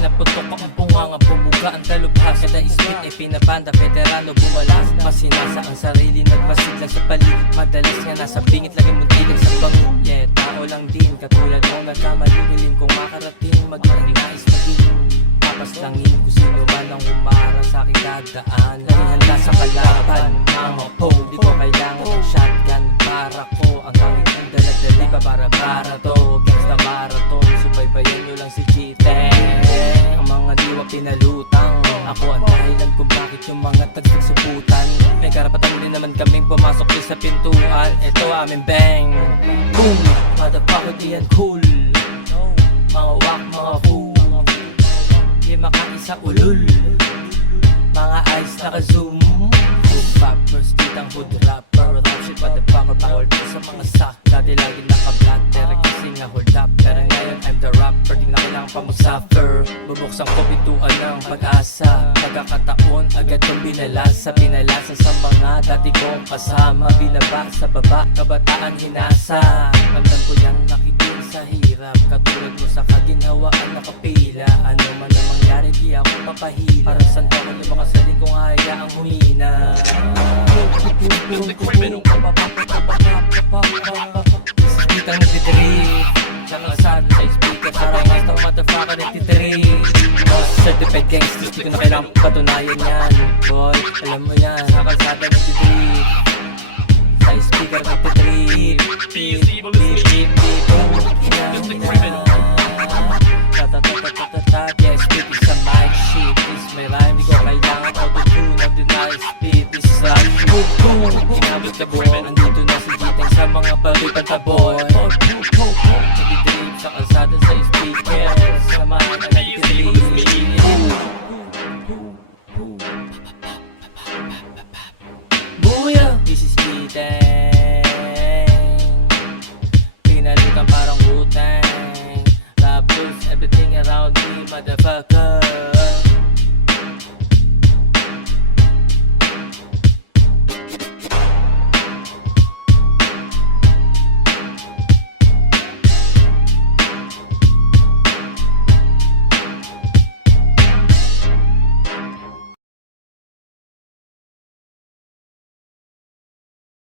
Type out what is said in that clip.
pinaputok ang bunganga, bumuga ang dalubhas. Kada spit ay pinabanda, veterano bumalas. Masinasa ang sarili, nagmasigla sa paligid. Madalas nga nasa bingit, laging muntikan sa bangin. Yeah, tao lang din, katulad mo nagkamali. Hiling kong makarating, mag-nais maging papaslangin kung sino man ang humarang sa aking dadaan. Laging handa sa kalaban, mga pole. Di ko kailangan ng shotgun para ko. Ang tanging kong daladali, babara-bara to. Gangsta marathon, subaybayan nyo lang si Chiteng. Ang mga diwa pinalutang, ako ang dahilan kung bakit yung mga tagsagsuputan. May karapatan din naman kaming pumasok din sa pintuan. Ito aming bang, boom, motherfucker di yan cool. Mga wak, mga fool, di makaisa ulul. Mga eyes naka-zoom. Hood rappers, kitang hood rapper. Rap shit, motherfucker, bawal ko sa mga sak. Dati lagi naka-blatter, kasi nga hold up. Pero ngayon I'm the rapper, di na kailangan pa mag-suffer. Bubuksan ko pintuan ng pag-asa. Pagkakataon, agad kong binalasa. Pinalasa sa mga dati kong kasama. Binaba sa baba, kabataan hinasa. Ramdam ko yan, nakikinig sa hirap. Katulad mo sa kaginhawaan nakapila. Ano man ang mangyari, di ako papahila. Parang santa ko yung mga sali kong hayaang humina. Isipitang nagtitrip sa kalsada sa speaker. Parang master motherfucker nagtitrip. Most certified gangsters, di ko na kailangang patunayan yan. Boy, alam mo yan, sa kalsada nagtitrip. Sa speaker nagtitrip. Beep, beep, beep, beep, beep. Yeah, speaking sa mic shit. This may rhyme, di ko kailangan auto-tune. Ang denial speed, this is a boom, boom. Kinabot ka buong, andito na si Chiteng sa mga palitan taboy. Nagtitrip sa kalsada sa speaker. Samahan na nagtitrip. Booyah! This is Chiteng. Pinalutan parang utang. Love lose everything around me, motherfucker.